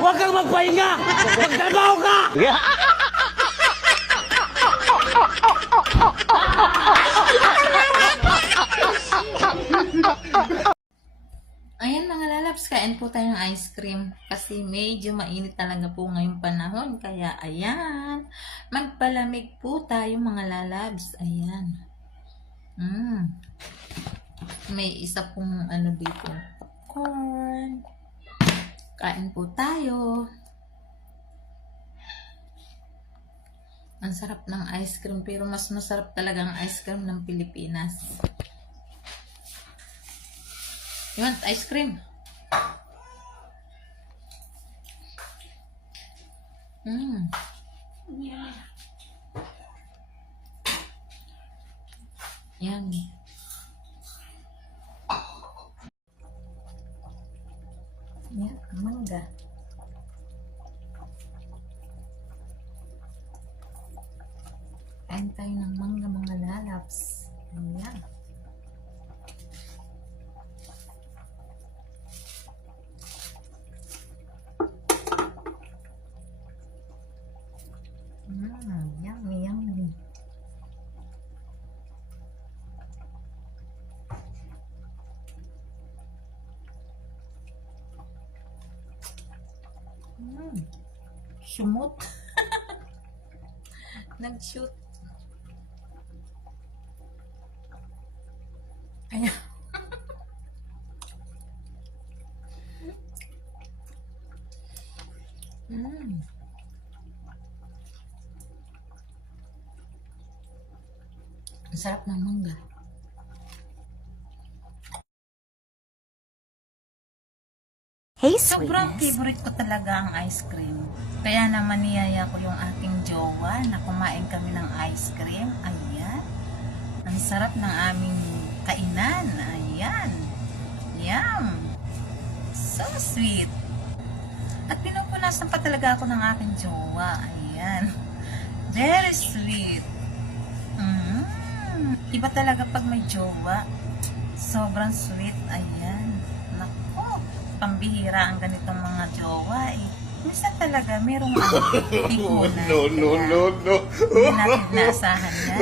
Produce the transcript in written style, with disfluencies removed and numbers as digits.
Huwag kang magpahinga! Magtrabaho ka! Ayan mga lalabs, kain po tayo ng ice cream kasi medyo mainit talaga po ngayong panahon. Kaya ayan, magpalamig po tayo mga lalabs. Ayan. May isa pong ano dito, popcorn. Kain po tayo. Ang sarap ng ice cream, pero mas masarap talaga ang ice cream ng Pilipinas. You want ice cream? Yeah. Yummy. Yan, mangga. Kain tayo ng mangga mga lalabs. Ayan. Yummy, yummy. Shumot. Nag-shoot. Ayan. Ang sarap ng mangga. Hey, Sobrang sweetness. favorite ko talaga ang ice cream. Kaya naman niyaya ko yung aking jowa na kumain kami ng ice cream. Ayan. Ang sarap ng aming kainan. Ayan. Yum. So sweet. At pinupunasan pa talaga ako ng aking jowa. Ayan. Very sweet. Iba talaga pag may jowa. Sobrang sweet. Ayan. Naku, pambihira ang ganitong mga jowa eh. Minsan talaga merong pikunan. No. Hindi natin naasahan yan.